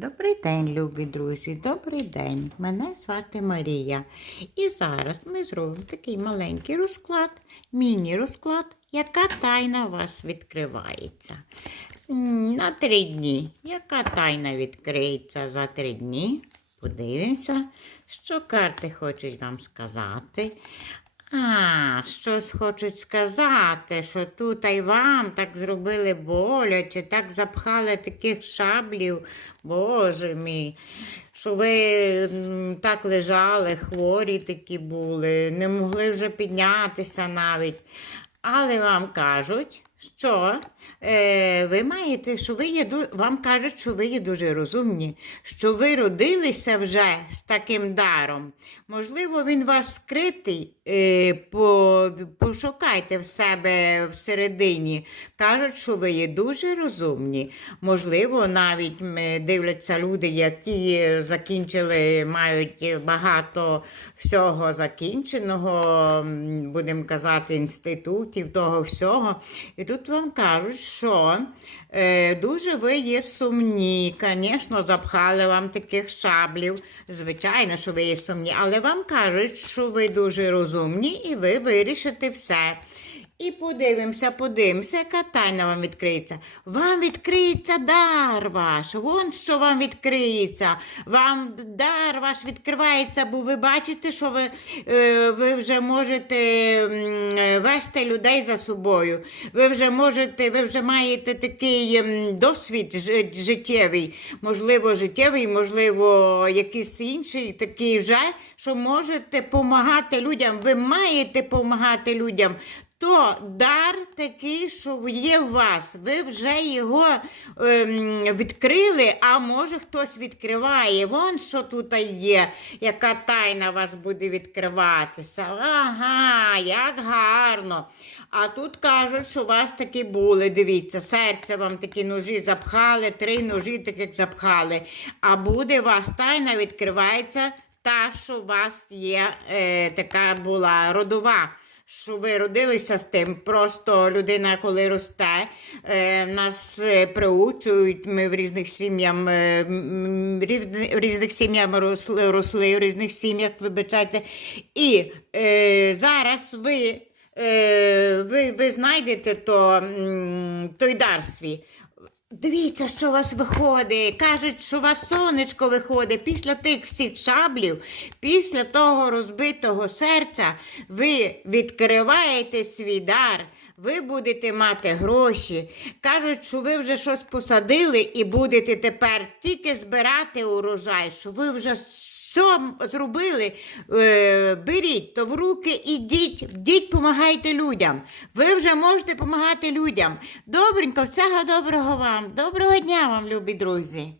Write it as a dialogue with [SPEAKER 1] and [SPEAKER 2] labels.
[SPEAKER 1] Добрий день, любі друзі, добрий день. Мене звати Марія. І зараз ми зробимо такий маленький розклад, міні-розклад, яка тайна у вас відкривається. На три дні. Яка тайна відкриється за три дні? Подивимося, що карти хочуть вам сказати. А, щось хочуть сказати, що тут і вам так зробили боляче, так запхали таких шаблів, Боже мій, що ви так лежали, хворі такі були, не могли вже піднятися навіть. Але вам кажуть, що е, ви маєте, що ви є вам кажуть, що ви є дуже розумні, що ви родилися вже з таким даром. Можливо, він вас скритий, е, по, пошукайте в себе всередині. Кажуть, що ви є дуже розумні. Можливо, навіть дивляться люди, які закінчили, мають багато всього закінченого, будемо казати, інститутів, того всього. І тут вам кажуть, що е, дуже ви є сумні. Звісно, запхали вам таких шаблів. Звичайно, що ви є сумні, але вам кажуть, що ви дуже розумні і ви вирішите все. І подивимося, подивимося, яка тайна вам відкриється. Вам відкриється дар ваш. Вон що вам відкриється. Вам дар ваш відкривається, бо ви бачите, що ви, е, ви вже можете вести людей за собою. Ви вже можете, ви вже маєте такий досвід життєвий, можливо, життєвий, можливо, якийсь інший такий вже, що можете допомагати людям. Ви маєте допомагати людям. То дар такий, що є в вас. Ви вже його ем, відкрили, а може хтось відкриває. Вон що тут є, яка тайна вас буде відкриватися. Ага, як гарно. А тут кажуть, що у вас такі були. Дивіться, серце вам такі ножі запхали, три ножі таких запхали. А буде у вас тайна відкривається та, що у вас є е, така була родова що ви родилися з тим. Просто людина, коли росте, е, нас е, приучують. Ми в різних сім'ях е, в різних сім'ях росли, росли, в різних сім'ях, вибачайте. І е, зараз ви, ви, ви знайдете то, той дар свій. Дивіться, що у вас виходить. Кажуть, що у вас сонечко виходить. Після тих всіх шаблів, після того розбитого серця, ви відкриваєте свій дар. Ви будете мати гроші. Кажуть, що ви вже щось посадили і будете тепер тільки збирати урожай, що ви вже все зробили, е, беріть то в руки, ідіть, ідіть, допомагайте людям. Ви вже можете допомагати людям. Добренько, всього доброго вам. Доброго дня вам, любі друзі.